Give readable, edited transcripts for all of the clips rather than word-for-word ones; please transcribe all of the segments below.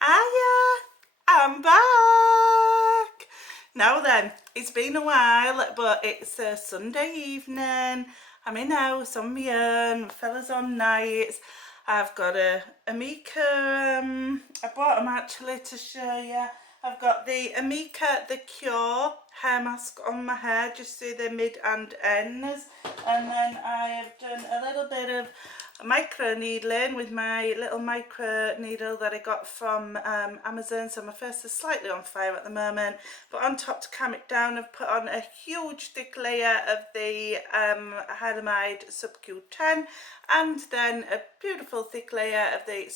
Hiya, I'm back. Now then, it's been a while, but it's a Sunday evening. I'm in house on my own, fellas on nights. I've got a Micah, I bought them actually to show you. I've got the Micah The Cure hair mask on my hair, just through the mid and ends. And then I have done a little bit of micro needling with my little micro needle that I got from Amazon. So my face is slightly on fire at the moment, but on top, to calm it down, I've put on a huge thick layer of the Hylamide Sub Q10, and then a beautiful thick layer of the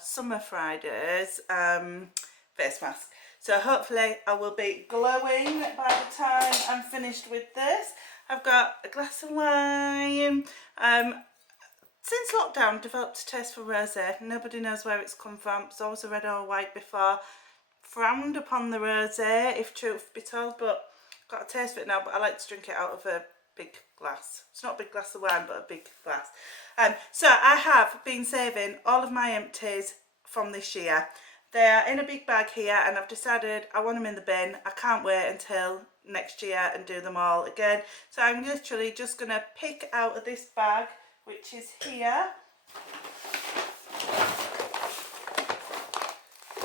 Summer Fridays face mask. So hopefully I will be glowing by the time I'm finished with this. I've got a glass of wine. Since lockdown, developed a taste for rosé. Nobody knows where it's come from. It's always a red or white before. Frowned upon the rosé, if truth be told, but got a taste for it now. But I like to drink it out of a big glass. It's not a big glass of wine, but a big glass. So I have been saving all of my empties from this year. They are in a big bag here, and I've decided I want them in the bin. I can't wait until next year and do them all again. So I'm literally just going to pick out of this bag, which is here.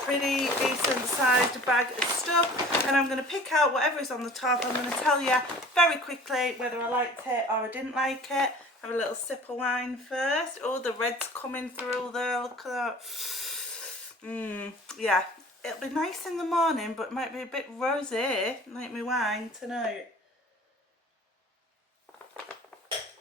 Pretty decent sized bag of stuff, and I'm going to pick out whatever is on the top. I'm going to tell you very quickly whether I liked it or I didn't like it. Have a little sip of wine first. Oh, the red's coming through there, look at that. Yeah, it'll be nice in the morning, but it might be a bit rosé like my wine tonight.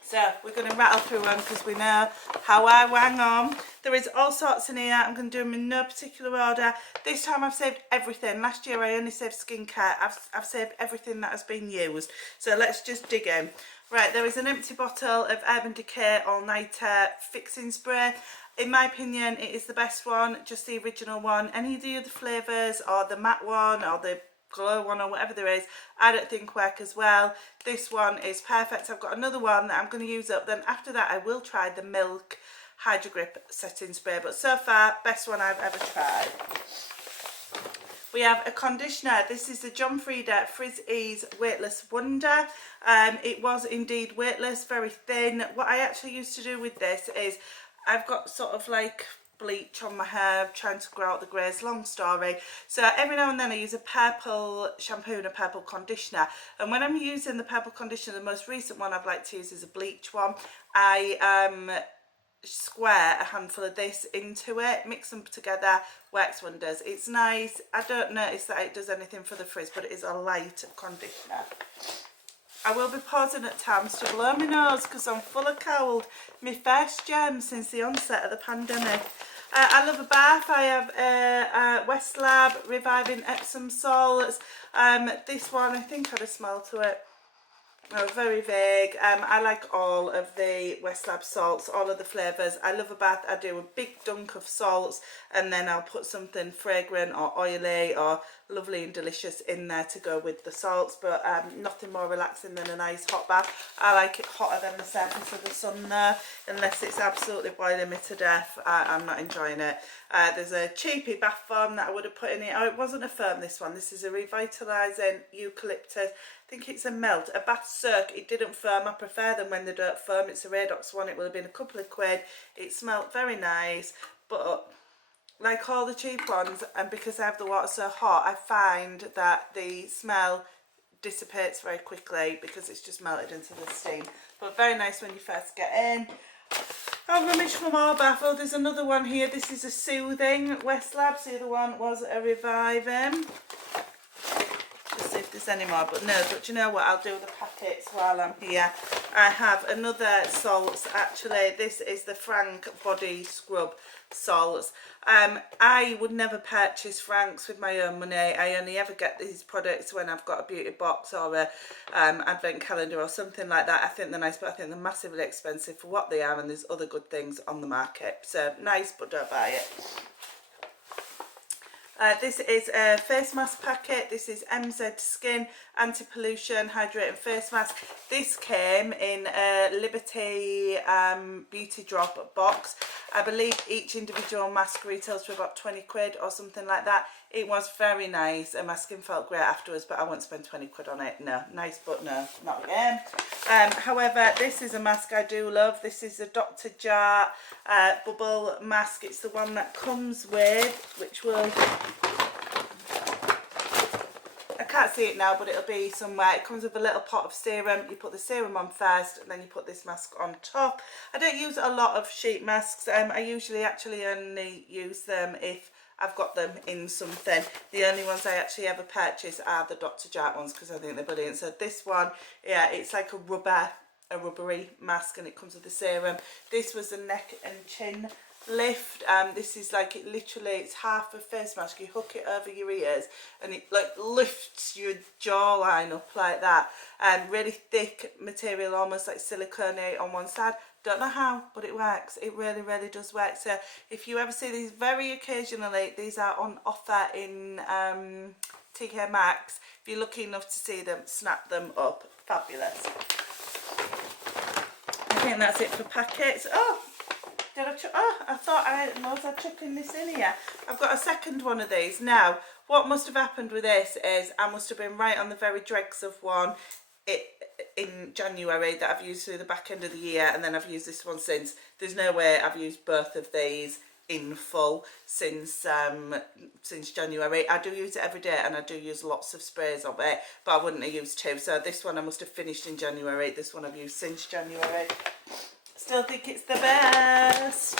So we're going to rattle through them because we know how I wang on. There is all sorts in here. I'm going to do them in no particular order. This time I've saved everything. Last year I only saved skincare. I've saved everything that has been used. So let's just dig in. Right, there is an empty bottle of Urban Decay All Nighter Fixing Spray. In my opinion, it is the best one, just the original one. Any of the other flavours, or the matte one, or the glow one, or whatever there is, I don't think work as well. This one is perfect. I've got another one that I'm going to use up. Then after that, I will try the Milk Hydro Grip Setting Spray. But so far, best one I've ever tried. We have a conditioner. This is the John Frieda Frizz Ease Weightless Wonder. It was indeed weightless, very thin. What I actually used to do with this is, I've got sort of like bleach on my hair, trying to grow out the greys, long story. So every now and then I use a purple shampoo and a purple conditioner. And when I'm using the purple conditioner, the most recent one I'd like to use is a bleach one. I square a handful of this into it, mix them together, works wonders. It's nice. I don't notice that it does anything for the frizz, but it is a light conditioner. I will be pausing at times to blow my nose because I'm full of cold. My first gem since the onset of the pandemic. I love a bath. I have a West Lab Reviving Epsom salts. This one I think had a smell to it. Oh, very vague. I like all of the West Lab salts, all of the flavours. I love a bath. I do a big dunk of salts, and then I'll put something fragrant or oily or lovely and delicious in there to go with the salts. But nothing more relaxing than a nice hot bath. I like it hotter than the surface of the sun there, unless it's absolutely boiling me to death. I'm not enjoying it. There's a cheapy bath foam that I would have put in it. Oh, it wasn't a foam, this one. This is a revitalising eucalyptus. I think it's a melt, a bath soak. It didn't foam. I prefer them when they don't foam. It's a Radox one. It will have been a couple of quid. It smelled very nice, but like all the cheap ones, and because I have the water so hot, I find that the smell dissipates very quickly because it's just melted into the steam. But very nice when you first get in. Oh, rubbish from our bath. Oh, there's another one here. This is a Soothing West Labs. The other one was a Reviving. Just see if there's any more, but no. But you know what? I'll do the packets while I'm here. I have another salts. Actually, this is the Frank Body Scrub salts. I would never purchase Frank's with my own money. I only ever get these products when I've got a beauty box or a advent calendar or something like that. I think they're nice, but I think they're massively expensive for what they are, and there's other good things on the market. So nice, but don't buy it. This is a face mask packet. This is MZ Skin Anti-Pollution Hydrating Face Mask. This came in a Liberty Beauty Drop box. I believe each individual mask retails for about 20 quid or something like that. It was very nice and my skin felt great afterwards, but I won't spend 20 quid on it. No, nice, but no, not again. However, this is a mask I do love. This is a Dr. Jart bubble mask. It's the one that comes with, which will, I can't see it now, but it'll be somewhere. It comes with a little pot of serum. You put the serum on first and then you put this mask on top. I don't use a lot of sheet masks. I usually actually only use them if I've got them in something. The only ones I actually ever purchase are the Dr. Jart ones because I think they're brilliant. So this one, yeah, it's like a rubbery mask, and it comes with the serum. This was a neck and chin lift. This is like, it literally, it's half a face mask. You hook it over your ears and it like lifts your jawline up like that. Really thick material, almost like silicone on one side. Don't know how, but it works. It really, really does work. So if you ever see these, very occasionally, these are on offer in TK Maxx. If you're lucky enough to see them, snap them up. Fabulous. I think that's it for packets. Oh, did I I thought I was chucking this in here. I've got a second one of these. Now, what must have happened with this is I must have been right on the very dregs of one in January that I've used through the back end of the year, and then I've used this one since. There's no way I've used both of these in full since January. I do use it every day and I do use lots of sprays of it, but I wouldn't have used two. So this one I must have finished in January. This one I've used since January. Still think it's the best.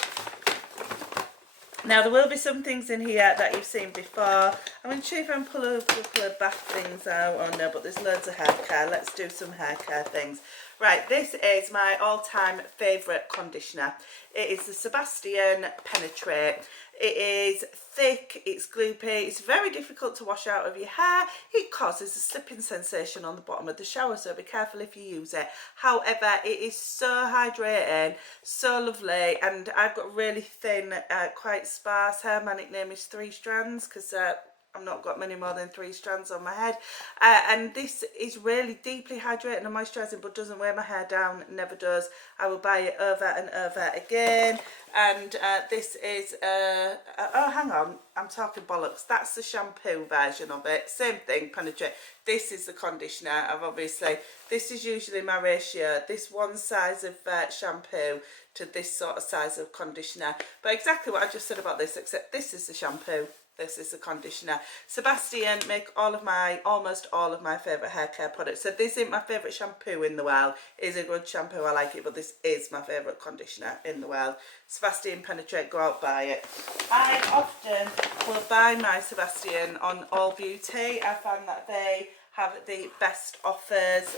Now there will be some things in here that you've seen before. I'm going to see if I can pull a couple of bath things out. Oh no, but there's loads of hair care. Let's do some hair care things. Right, this is my all-time favourite conditioner. It is the Sebastian Penetrate. It is thick, it's gloopy, it's very difficult to wash out of your hair. It causes a slipping sensation on the bottom of the shower, so be careful if you use it. However, it is so hydrating, so lovely, and I've got really thin, quite sparse hair. My nickname is 3 strands because I've not got many more than 3 strands on my head, and this is really deeply hydrating and moisturising, but doesn't weigh my hair down, never does. I will buy it over and over again. And this is oh, hang on, I'm talking bollocks. That's the shampoo version of it. Same thing, Penetrate. This is the conditioner. This is usually my ratio, this one size of shampoo to this sort of size of conditioner. But exactly what I just said about this, except this is the shampoo, this is the conditioner. Sebastian make almost all of my favourite hair care products. So this isn't my favourite shampoo in the world. It is a good shampoo, I like it, but this is my favourite conditioner in the world. Sebastian Penetrate, go out, buy it. I often will buy my Sebastian on All Beauty. I find that they have the best offers.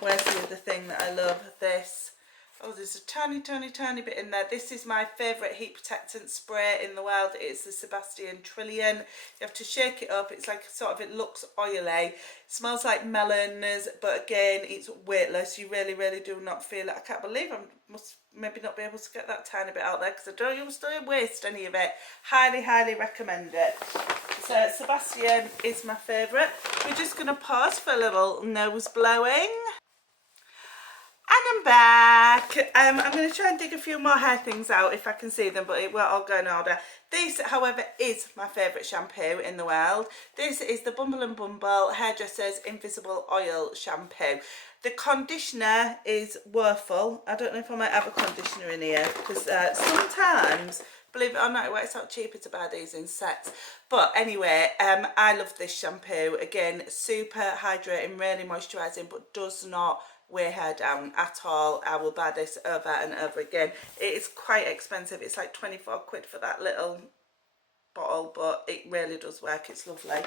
Where's the other thing that I love? This. Oh, there's a tiny bit in there. This is my favourite heat protectant spray in the world. It's the Sebastian Trillion. You have to shake it up. It's like sort of, it looks oily. It smells like melons, but again, it's weightless. You really, really do not feel it. I can't believe I must maybe not be able to get that tiny bit out there because I don't waste any of it. Highly, highly recommend it. So Sebastian is my favourite. We're just going to pause for a little nose blowing. And I'm back. I'm going to try and dig a few more hair things out if I can see them, but it will all go in order. This, however, is my favourite shampoo in the world. This is the Bumble & Bumble Hairdresser's Invisible Oil Shampoo. The conditioner is woeful. I don't know if I might have a conditioner in here because sometimes, believe it or not, it works out cheaper to buy these in sets. But anyway, I love this shampoo. Again, super hydrating, really moisturising, but does not weigh hair down at all. I will buy this over and over again. It is quite expensive. It's like 24 quid for that little bottle, but it really does work. It's lovely.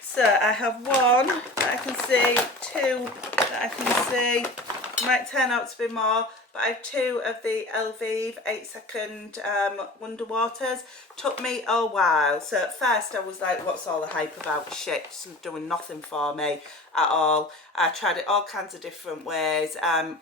So I have one that I can see, 2 that I can see, might turn out to be more, but I have 2 of the Elvive 8-second Wonder Waters. Took me a while. So at first I was like, what's all the hype about? Shit, it's doing nothing for me at all. I tried it all kinds of different ways,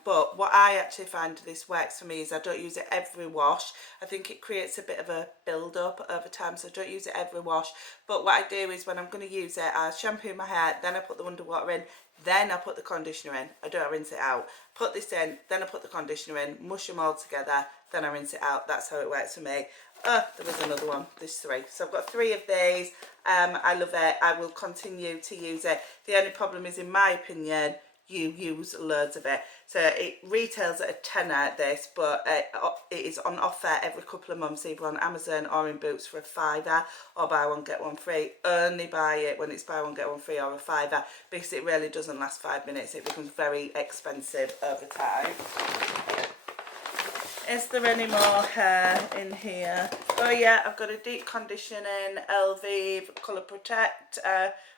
but what I actually find this works for me is I don't use it every wash. I think it creates a bit of a build up over time, so I don't use it every wash. But what I do is when I'm going to use it, I shampoo my hair, then I put the Wonder Water in, then I put the conditioner in. I don't rinse it out. Put this in, then I put the conditioner in, mush them all together, then I rinse it out. That's how it works for me. There was another one. There's 3. So I've got 3 of these. I love it. I will continue to use it. The only problem is, in my opinion, you use loads of it. So it retails at a tenner, this, but it is on offer every couple of months, either on Amazon or in Boots for a £5, or buy one get one free. Only buy it when it's buy one get one free or a £5, because it really doesn't last 5 minutes. It becomes very expensive over time. Is there any more hair in here? Oh yeah, I've got a deep conditioning Elvive Colour Protect,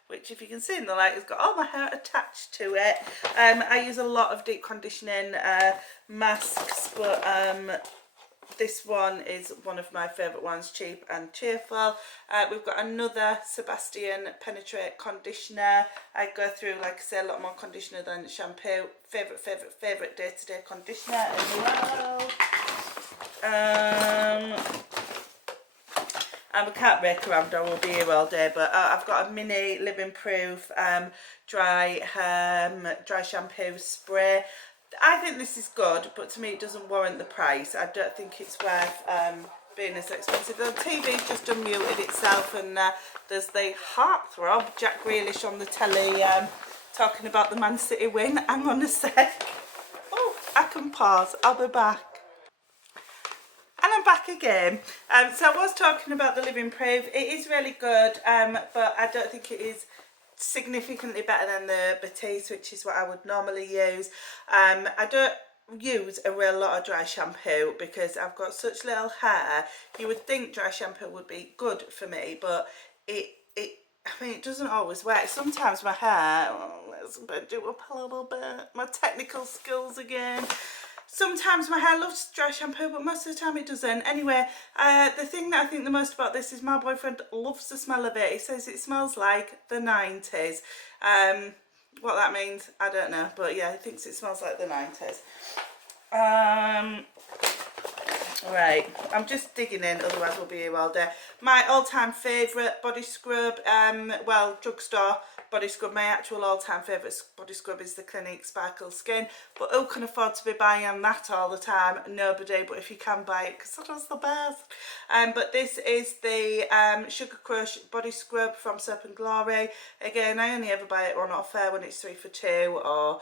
which, if you can see in the light, has got all my hair attached to it. I use a lot of deep conditioning masks, but this one is one of my favourite ones, cheap and cheerful. We've got another Sebastian Penetrate Conditioner. I go through, like I say, a lot more conditioner than shampoo. Favourite day-to-day conditioner in the world. And we can't rake around, I will be here all day, but I've got a mini living proof dry shampoo spray. I think this is good, but to me it doesn't warrant the price. I don't think it's worth being as expensive. The TV's just unmuted itself, and there's the heartthrob Jack Grealish on the telly talking about the Man City win. Hang on a sec. Oh, I can pause. I'll be back. And I'm back again. So I was talking about the living proof. It is really good, but I don't think it is significantly better than the Batiste, which is what I would normally use. I don't use a real lot of dry shampoo because I've got such little hair. You would think dry shampoo would be good for me, but I mean, it doesn't always work. Sometimes my hair, let's do up a little bit, my technical skills again. Sometimes my hair loves dry shampoo, but most of the time it doesn't. Anyway, the thing that I think the most about this is my boyfriend loves the smell of it. He says it smells like the 90s. What that means, I don't know. But yeah, he thinks it smells like the 90s. Right, I'm just digging in, otherwise we'll be here all day. My all-time favourite body scrub, well, drugstore body scrub, my actual all-time favourite body scrub is the Clinique Sparkle Skin, but who can afford to be buying that all the time? Nobody, but if you can buy it, because that was the best. But this is the Sugar Crush body scrub from Soap and Glory. Again, I only ever buy it on offer when it's 3 for 2, or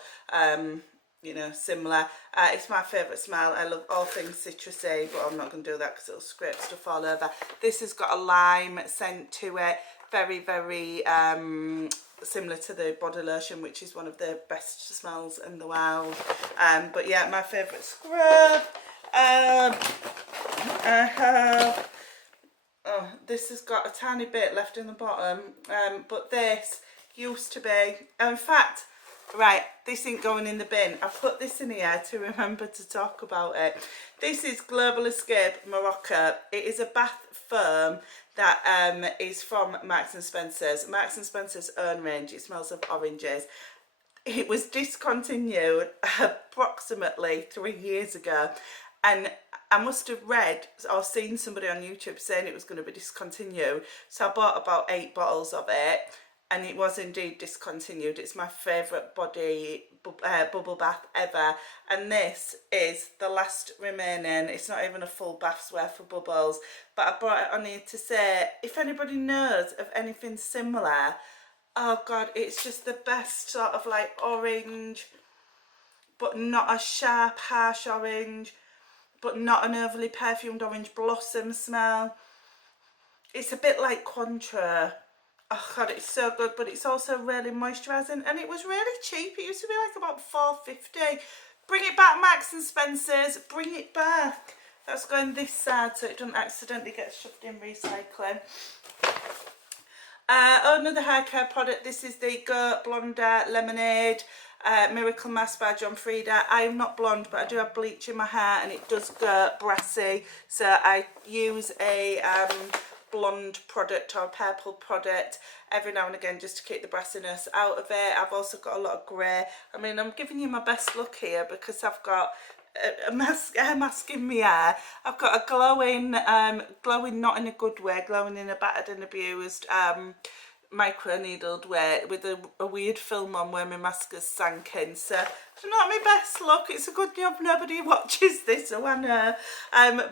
you know, similar. It's my favourite smell. I love all things citrusy, but I'm not going to do that because it'll scrape stuff all over. This has got a lime scent to it. Very, very similar to the body lotion, which is one of the best smells in the world. But yeah, my favourite scrub. I have, oh, this has got a tiny bit left in the bottom, but this used to be, in fact, right, this ain't going in the bin. I put this in here to remember to talk about it. This is Global Escape Morocco. It is a bath foam that is from Marks and Spencer's. Marks and Spencer's own range. It smells of oranges. It was discontinued approximately 3 years ago, and I must have read or seen somebody on YouTube saying it was going to be discontinued. So I bought about 8 bottles of it, and it was indeed discontinued. It's my favourite body bubble bath ever, and this is the last remaining. It's not even a full bath's worth of bubbles, but I brought it on here to say, if anybody knows of anything similar, oh god, it's just the best sort of like orange, but not a sharp, harsh orange, but not an overly perfumed orange blossom smell. It's a bit like Cointreau. Oh god, it's so good, but it's also really moisturising, and it was really cheap. It used to be like about £4.50. Bring it back, Marks and Spencer's. Bring it back. That's going this side so it doesn't accidentally get shoved in recycling. Another hair care product. This is the Go Blonder Lemonade Miracle Mask by John Frieda. I am not blonde, but I do have bleach in my hair, and it does go brassy, so I use a blonde product or a purple product every now and again just to keep the brassiness out of it. I've also got a lot of grey. I mean, I'm giving you my best look here because I've got a hair mask in my hair. I've got a glowing, glowing not in a good way, glowing in a battered and abused micro needled way with a weird film on where my masca's sank in, so it's not my best look. It's a good job nobody watches this, so I know.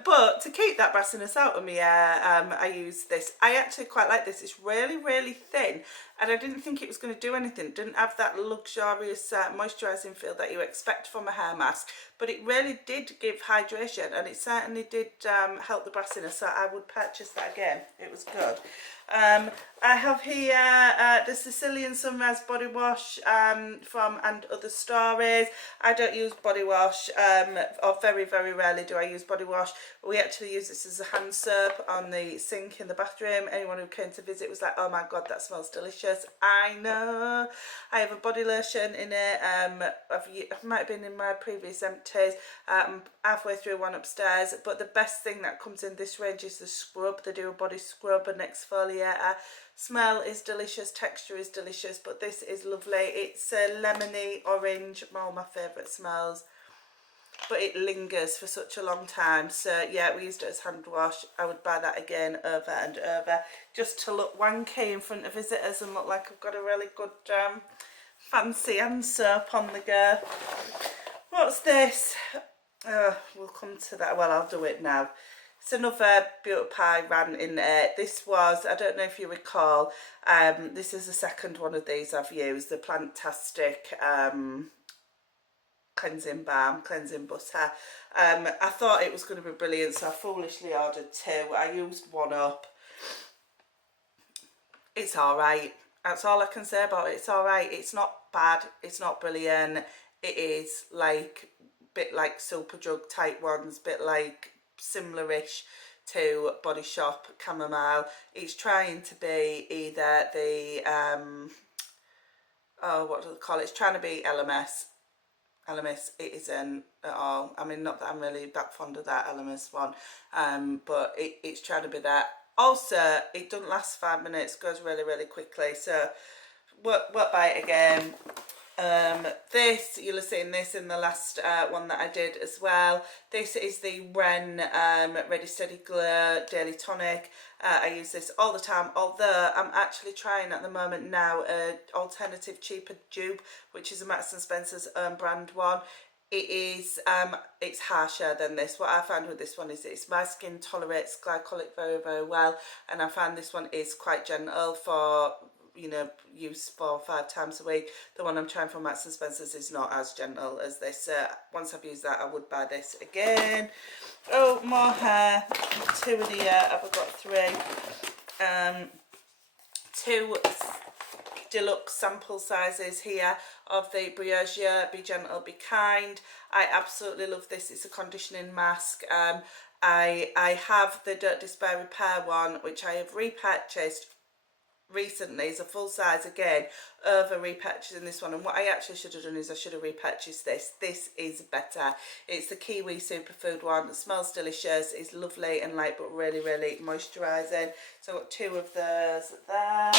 But to keep that brassiness out of my hair, I use this. I actually quite like this. It's really, really thin, and I didn't think it was going to do anything. It didn't have that luxurious moisturising feel that you expect from a hair mask, but it really did give hydration, and it certainly did help the brassiness, so I would purchase that again. It was good. I have here the Sicilian Sunrise body wash from And Other Stories. I don't use body wash, or very, very rarely do I use body wash. We actually use this as a hand soap on the sink in the bathroom. Anyone who came to visit was like, oh my god, that smells delicious. I know. I have a body lotion in it. It might have been in my previous Empties. Halfway through one upstairs, but the best thing that comes in this range is the scrub. They do a body scrub and exfoliator. Smell is delicious, texture is delicious, but this is lovely. It's a lemony orange, one of my favourite smells, but it lingers for such a long time. So yeah, we used it as hand wash. I would buy that again over and over, just to look wanky in front of visitors and look like I've got a really good fancy hand soap on the go. What's this? We'll come to that. Well, I'll do it now. It's another Beauty Pie rant in there. This was, I don't know if you recall, this is the second one of these I've used, the Plantastic cleansing balm, cleansing butter. I thought it was going to be brilliant, so I foolishly ordered two. I used one up. It's alright. That's all I can say about it. It's alright. It's not bad. It's not brilliant. It is like bit like Superdrug type ones, bit like similar-ish to Body Shop Chamomile. It's trying to be either the what do they call it? It's trying to be LMS. It isn't at all. I mean, not that I'm really that fond of that LMS one, but it's trying to be that. Also, it doesn't last 5 minutes, goes really, really quickly, so won't buy it again. This, you'll have seen this in the last one that I did as well. This is the Ren Ready Steady Glow Daily Tonic. I use this all the time, although I'm actually trying at the moment now an alternative cheaper dupe, which is a Marks and Spencer's own brand one. It is, it's harsher than this. What I found with this one is my skin tolerates glycolic very, very well, and I found this one is quite gentle for, you know, use 4 or 5 times a week. The one I'm trying from Marks and Spencer's is not as gentle as this. Once I've used that, I would buy this again. Oh, more hair. 2 in here. I've got 3. 2 deluxe sample sizes here of the Briogeo Be Gentle, Be Kind. I absolutely love this. It's a conditioning mask. I have the Don't Despair Repair one, which I have repurchased recently. It's a full size again, over repurchasing this one, and what I actually should have done is I should have repurchased this. This is better. It's the Kiwi Superfood one. It smells delicious, it's lovely and light, but really, really moisturising. So I've got 2 of those there.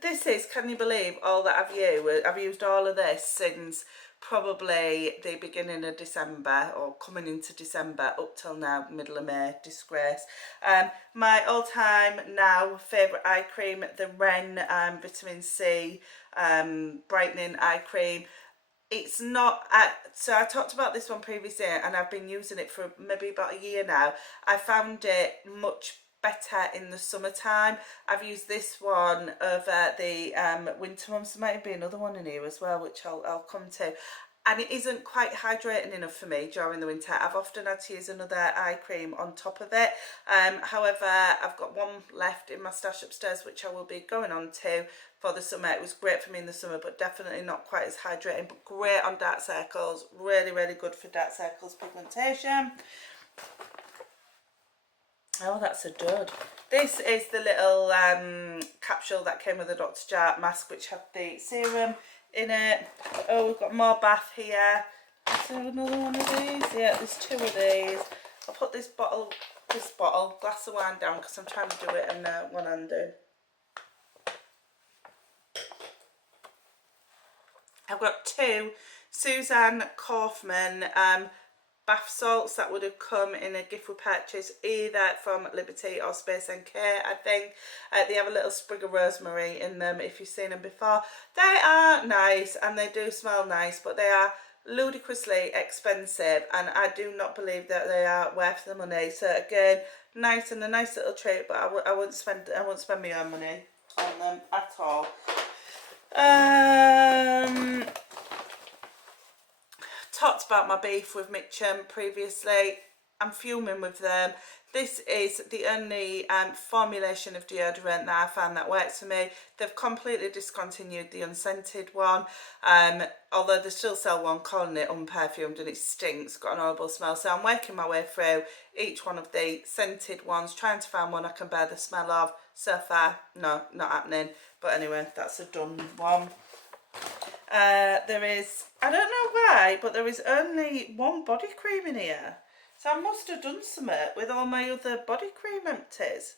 This is, can you believe all that I've used? I've used all of this since probably the beginning of December, or coming into December, up till now, middle of May. Disgrace. My all-time now favourite eye cream, the Ren Vitamin C Brightening Eye Cream. It's not, so I talked about this one previously, and I've been using it for maybe about a year now. I found it much better in the summertime. I've used this one over the winter months. There might be another one in here as well, which I'll come to, and it isn't quite hydrating enough for me during the winter. I've often had to use another eye cream on top of it. However, I've got one left in my stash upstairs, which I will be going on to for the summer. It was great for me in the summer, but definitely not quite as hydrating, but great on dark circles. Really, really good for dark circles, pigmentation. Oh, that's a dud. This is the little capsule that came with the Dr. Jart mask, which had the serum in it. Oh, we've got more bath here. Is there another one of these? Yeah, there's 2 of these. I'll put this glass of wine down, because I'm trying to do it in one handed. I've got 2 Suzanne Kaufman bath salts that would have come in a gift we purchased either from Liberty or Space NK, I think. They have a little sprig of rosemary in them if you've seen them before. They are nice and they do smell nice, but they are ludicrously expensive and I do not believe that they are worth the money. So again, nice and a nice little treat, but I wouldn't spend my own money on them at all. Talked about my beef with Mitchum previously. I'm fuming with them. This is the only formulation of deodorant that I found that works for me. They've completely discontinued the unscented one, although they still sell one calling it unperfumed and it stinks, got an horrible smell. So I'm working my way through each one of the scented ones, trying to find one I can bear the smell of. So far, no, not happening. But anyway, that's a done one. There is, I don't know why, but there is only one body cream in here. So I must have done something with all my other body cream empties.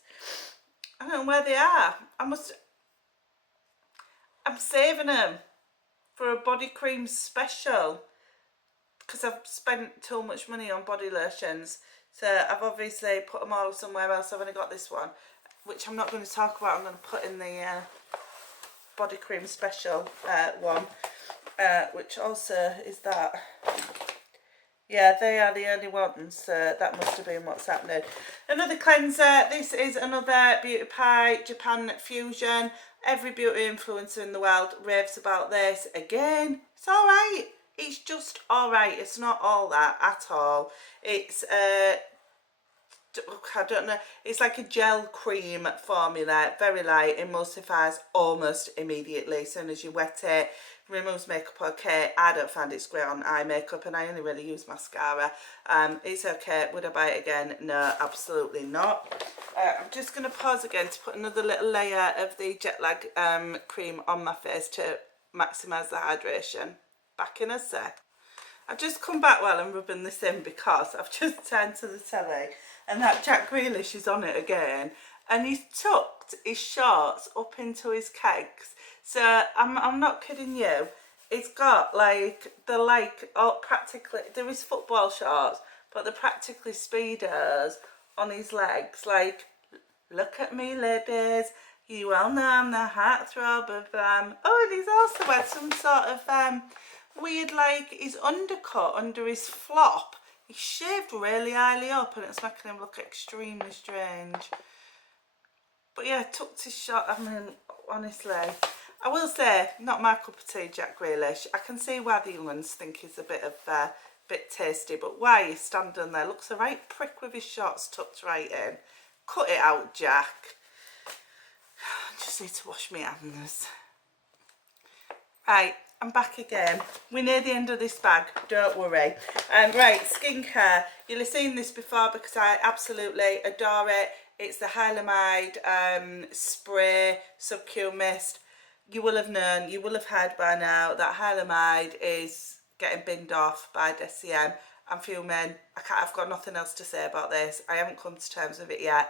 I don't know where they are. I'm saving them for a body cream special because I've spent too much money on body lotions. So I've obviously put them all somewhere else. I've only got this one, which I'm not going to talk about. I'm going to put in the body cream special one, which also is that. Yeah, they are the only ones, so that must have been what's happening. Another cleanser. This is another Beauty Pie Japan Fusion. Every beauty influencer in the world raves about this. Again, it's alright. It's just alright. It's not all that at all. It's I don't know, it's like a gel cream formula, very light, emulsifies almost immediately as soon as you wet it, removes makeup okay. I don't find it's great on eye makeup and I only really use mascara. It's okay. Would I buy it again? No, absolutely not. I'm just going to pause again to put another little layer of the jet lag cream on my face to maximise the hydration. Back in a sec. I've just come back while I'm rubbing this in because I've just turned to the telly and that Jack Grealish is on it again and he's tucked his shorts up into his kegs. So I'm not kidding you. It's got practically, there is football shorts, but they're practically Speedos on his legs. Like, look at me ladies, you all know I'm the heartthrob of oh, and he's also had some sort of weird, like his undercut under his flop. He's shaved really highly up and it's making him look extremely strange. But yeah, tucked his short. I mean, honestly, I will say, not my cup of tea, Jack Grealish. I can see why the young ones think he's a bit tasty, but why he's standing there, looks a right prick with his shorts tucked right in. Cut it out, Jack. I just need to wash my hands. Right, I'm back again. We're near the end of this bag, don't worry. Right, skincare. You'll have seen this before because I absolutely adore it. It's the Hylamide spray sub-Q mist. You will have known, you will have heard by now that Hylamide is getting binned off by DCM. I'm fuming. I've got nothing else to say about this. I haven't come to terms with it yet.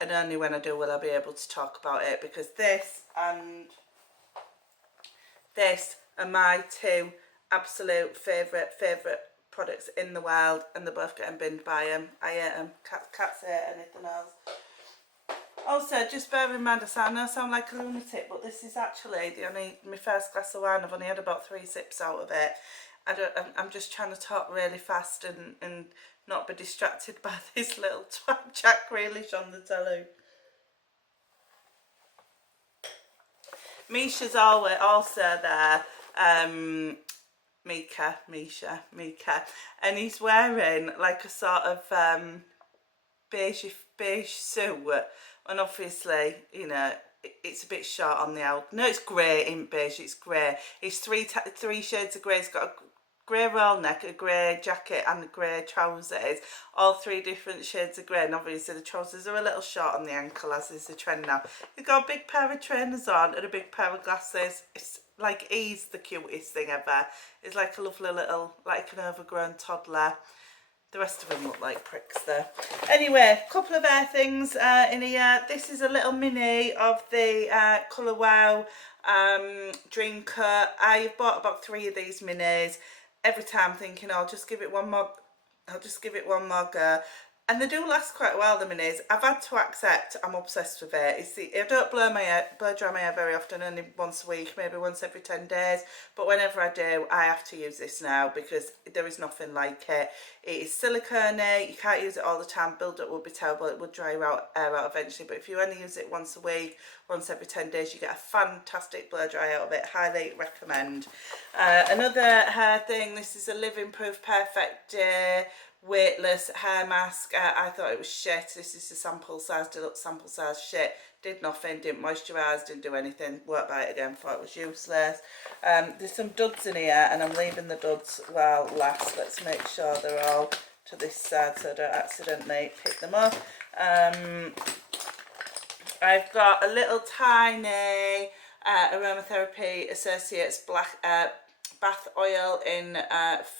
And only when I do will I be able to talk about it, because this and this are my two absolute favourite products in the world, and they're both getting binned by them. I hate them. Cats hate anything else. Also, just bear in mind, I know I sound like a lunatic, but this is actually my first glass of wine. I've only had about 3 sips out of it. I'm just trying to talk really fast and not be distracted by this little twat Jack Grealish on the telly. Misha's also there. Micah, and he's wearing like a sort of beige suit, and obviously, you know, it's a bit short on the out. No, it's grey, ain't beige, it's grey. It's three shades of grey. It's got a grey roll neck, a grey jacket and grey trousers, all 3 different shades of grey, and obviously the trousers are a little short on the ankle, as is the trend now. He's got a big pair of trainers on and a big pair of glasses. It's like, he's the cutest thing ever. He's like a lovely little, like an overgrown toddler. The rest of them look like pricks though. Anyway, a couple of hair things in here. This is a little mini of the Colour Wow Dream Cut. I've bought about 3 of these minis. Every time thinking, I'll just give it one more I'll just give it one more go. And they do last quite well, the minis. I've had to accept I'm obsessed with it. I don't blow dry my hair very often, only once a week, maybe once every 10 days. But whenever I do, I have to use this now because there is nothing like it. It is silicone-y, you can't use it all the time, build-up would be terrible, it would dry your hair out eventually. But if you only use it once a week, once every 10 days, you get a fantastic blow dry out of it. Highly recommend. Another hair thing, this is a Living Proof Perfect Day weightless hair mask. I thought it was shit. This is the sample size, deluxe sample size shit. Did nothing, didn't moisturise, didn't do anything. Won't buy it again, thought it was useless. There's some duds in here and I'm leaving the duds well last. Let's make sure they're all to this side so I don't accidentally pick them up. I've got a little tiny Aromatherapy Associates black bath oil in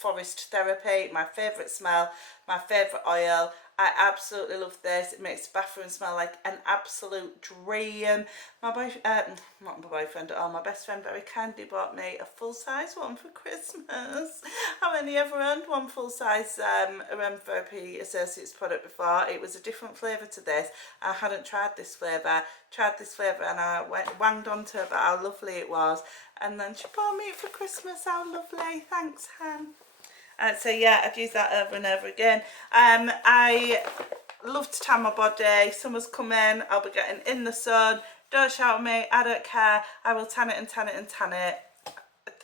Forest Therapy. My favourite smell, my favourite oil. I absolutely love this. It makes the bathroom smell like an absolute dream. My boyfriend, not my boyfriend at all, my best friend very kindly bought me a full-size one for Christmas. I've only ever owned one full-size Aromatherapy Associates product before. It was a different flavour to this. I hadn't tried this flavour. And I wanged onto her about how lovely it was. And then she bought me it for Christmas. How lovely. Thanks, Han. So yeah, I've used that over and over again. I love to tan my body. Summer's coming. I'll be getting in the sun. Don't shout at me. I don't care. I will tan it and tan it and tan it.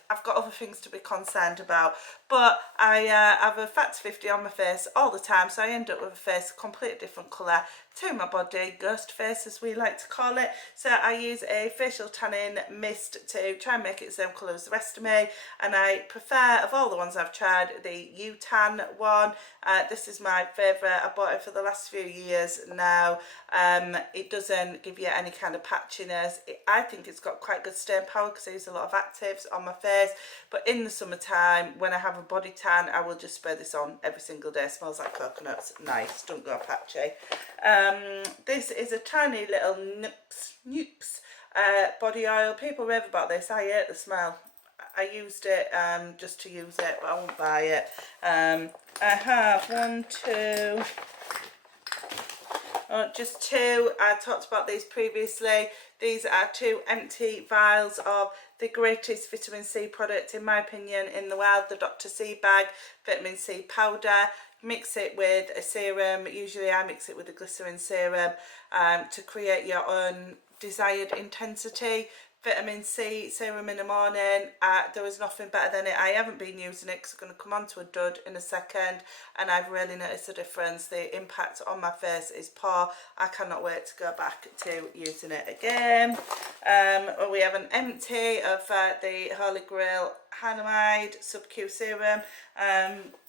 I've got other things to be concerned about, but I have a Factor 50 on my face all the time, so I end up with a face a completely different colour to my body, ghost face as we like to call it. So I use a facial tanning mist to try and make it the same colour as the rest of me, and I prefer, of all the ones I've tried, the U-Tan one. This is my favourite. I bought it for the last few years now. It doesn't give you any kind of patchiness. I think it's got quite good stain power because I use a lot of actives on my face, but in the summertime when I have a body tan I will just spray this on every single day. It smells like coconuts. Nice, don't go patchy. This is a tiny little Nukes body oil. People rave about this. I hate the smell. I used it just to use it, but I won't buy it. I have just two. I talked about these previously. These are two empty vials of the greatest vitamin C product, in my opinion, in the world, the Dr. C bag vitamin C powder. Mix it with a serum. Usually I mix it with a glycerin serum to create your own desired intensity vitamin C serum in the morning. There was nothing better than it. I haven't been using it because I'm going to come on to a dud in a second, and I've really noticed a difference. The impact on my face is poor. I cannot wait to go back to using it again. We have an empty of the Holy Grail Hanamide Sub-Q Serum.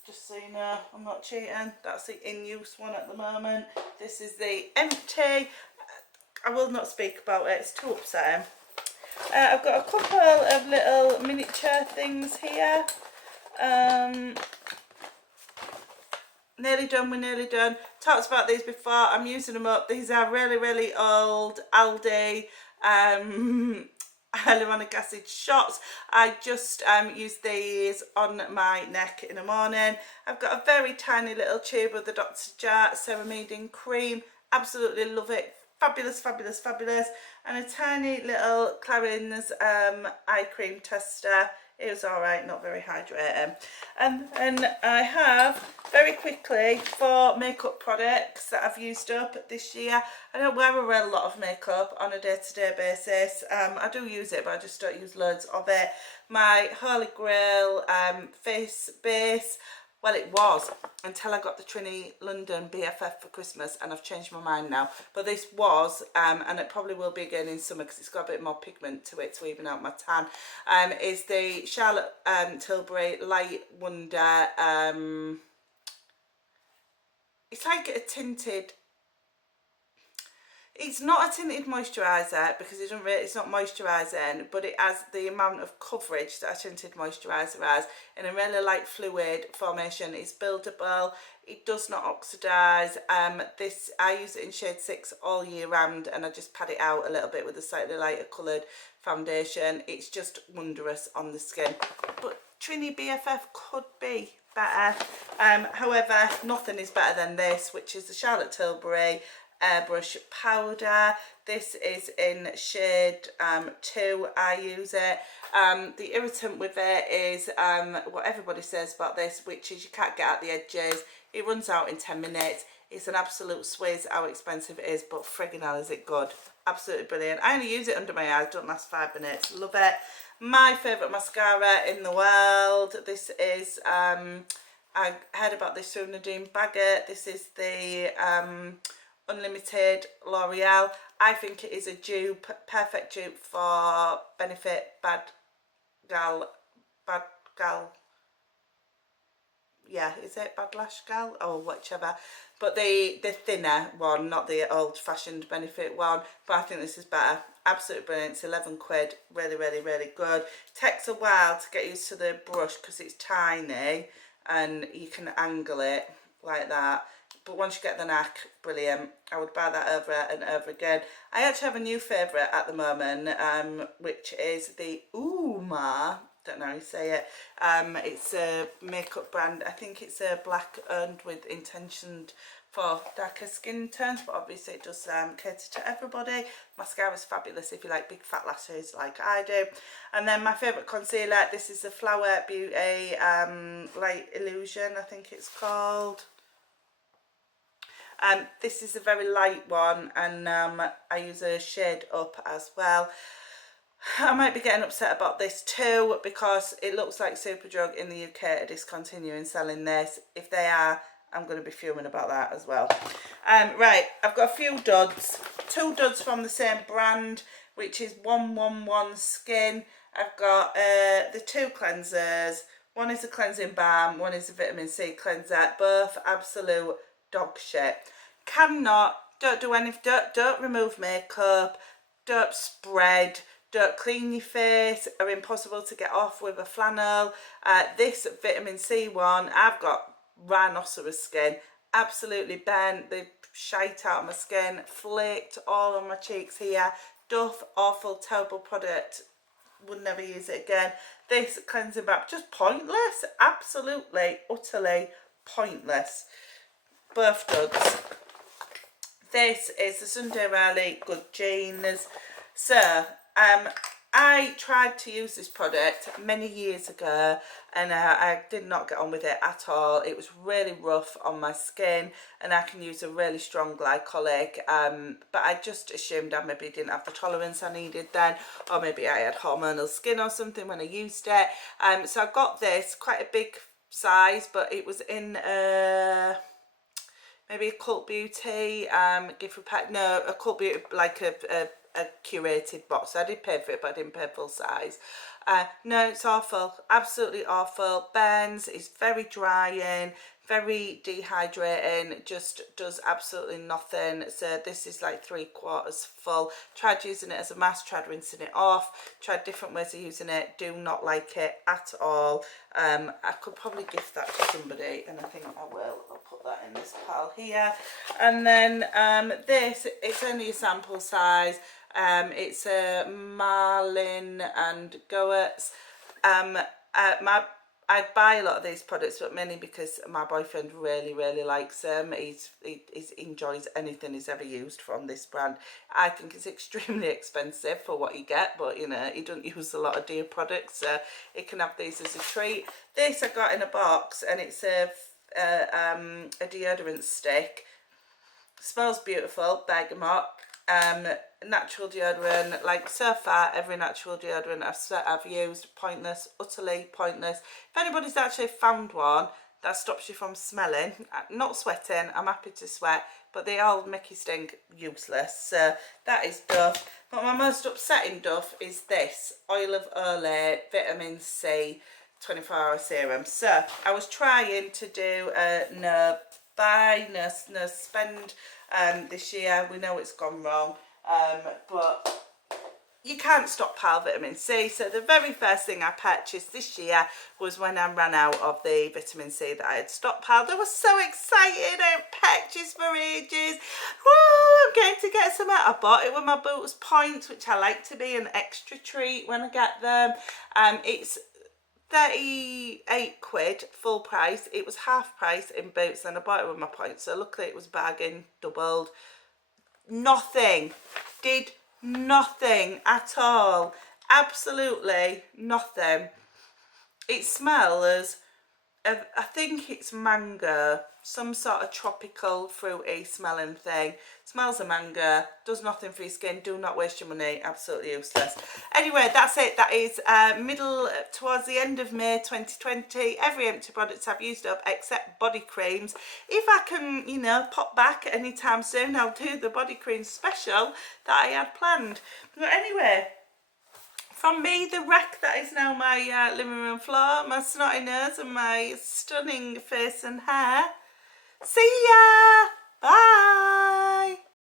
Just so you know, I'm not cheating. That's the in-use one at the moment. This is the empty. I will not speak about it. It's too upsetting. I've got a couple of little miniature things here. Nearly done, we're nearly done. Talked about these before. I'm using them up. These are really, really old Aldi hyaluronic acid shots. I just use these on my neck in the morning. I've got a very tiny little tube of the Dr. Jart Ceramiding cream. Absolutely love it. Fabulous, fabulous, fabulous. And a tiny little Clarins eye cream tester. It was alright, not very hydrating. And I have, very quickly, 4 makeup products that I've used up this year. I don't wear a real lot of makeup on a day-to-day basis. I do use it, but I just don't use loads of it. My Holy Grail face base. Well, it was until I got the Trini London BFF for Christmas, and I've changed my mind now. But this was, and it probably will be again in summer because it's got a bit more pigment to it to even out my tan, is the Charlotte Tilbury Light Wonder. It's like a tinted... It's not a tinted moisturiser because it's not moisturising, but it has the amount of coverage that a tinted moisturiser has in a really light fluid formation. It's buildable, it does not oxidise. This, I use it in shade 6 all year round, and I just pat it out a little bit with a slightly lighter coloured foundation. It's just wondrous on the skin. But Trini BFF could be better. However, nothing is better than this, which is the Charlotte Tilbury airbrush powder. This is in shade 2. I use it. The irritant with it is what everybody says about this, which is you can't get out the edges. It runs out in 10 minutes. It's an absolute swizz how expensive it is, but friggin' hell is it good. Absolutely brilliant. I only use it under my eyes, don't last 5 minutes. Love it. My favourite mascara in the world. This is, I heard about this through Nadine Baggett. This is the Unlimited L'Oreal. I think it is a dupe, perfect dupe for Benefit Bad Gal, yeah, is it Bad Lash Gal or whichever, but the thinner one, not the old-fashioned Benefit one, but I think this is better. Absolutely brilliant. It's 11 quid. Really, really, really good. Takes a while to get used to the brush because it's tiny and you can angle it like that, but once you get the knack, brilliant. I would buy that over and over again. I actually have a new favourite at the moment, which is the Uma, don't know how you say it. It's a makeup brand. I think it's a black owned with intention for darker skin tones, but obviously it does cater to everybody. Mascara is fabulous if you like big fat lashes like I do. And then my favourite concealer, this is the Flower Beauty Light Illusion, I think it's called. This is a very light one, and I use a shade up as well. I might be getting upset about this too because it looks like Superdrug in the UK are discontinuing selling this. If they are, I'm going to be fuming about that as well. Right, I've got a few duds. 2 duds from the same brand, which is 111 Skin. I've got the 2 cleansers. One is a cleansing balm, one is a vitamin C cleanser. Both absolute dog shit. Don't do anything, don't remove makeup, don't spread, don't clean your face, are impossible to get off with a flannel. This vitamin C one, I've got rhinoceros skin, absolutely bent the shite out of my skin, flaked all on my cheeks here. Duff, awful, terrible product, would never use it again. This cleansing bath, just pointless, absolutely, utterly pointless. Both duds. This is the Sunday Riley Good Jeans. So, I tried to use this product many years ago and I did not get on with it at all. It was really rough on my skin and I can use a really strong glycolic, but I just assumed I maybe didn't have the tolerance I needed then, or maybe I had hormonal skin or something when I used it. So I got this, quite a big size, but it was in maybe a Cult Beauty gift pack. No, a Cult Beauty, like a curated box. I did pay for it, but I didn't pay full size. No, it's awful, absolutely awful. Burns, it's very drying, very dehydrating, just does absolutely nothing. So this is like 3/4 full. Tried using it as a mask, tried rinsing it off, tried different ways of using it, do not like it at all. I could probably gift that to somebody and I think I will. I'll put that in this pile here. And then this, it's only a sample size. It's a Marlin and Goetz. I buy a lot of these products, but mainly because my boyfriend really likes them. He enjoys anything he's ever used from this brand. I think it's extremely expensive for what you get, but you know, he doesn't use a lot of dear products, so he can have these as a treat. This I got in a box, and it's a deodorant stick. Smells beautiful, bergamot. Natural deodorant, like so far every natural deodorant I've used, pointless, utterly pointless. If anybody's actually found one that stops you from smelling, not sweating, I'm happy to sweat, but they all make you stink, useless. So that is Duff. But my most upsetting Duff is this Oil of Olay Vitamin C 24-hour serum. So I was trying to do a no buy, no spend this year. We know it's gone wrong, but you can't stockpile vitamin C. So the very first thing I purchased this year was when I ran out of the vitamin C that I had stockpiled. I was so excited. I purchased for ages. Woo, I'm going to get some out. I bought it with my Boots points, which I like to be an extra treat when I get them. It's £38 full price. It was half price in Boots, and I bought it with my points, so luckily it was bargain, doubled. Nothing, did nothing at all, absolutely nothing. It smells of, I think it's mango, some sort of tropical fruity smelling thing. Smells of mango, does nothing for your skin. Do not waste your money, absolutely useless. Anyway, that's it. That is towards the end of May 2020. Every empty product I've used up except body creams. If I can, you know, pop back anytime soon, I'll do the body cream special that I had planned. But anyway, from me, the wreck that is now my living room floor, my snotty nose and my stunning face and hair. See ya! Bye!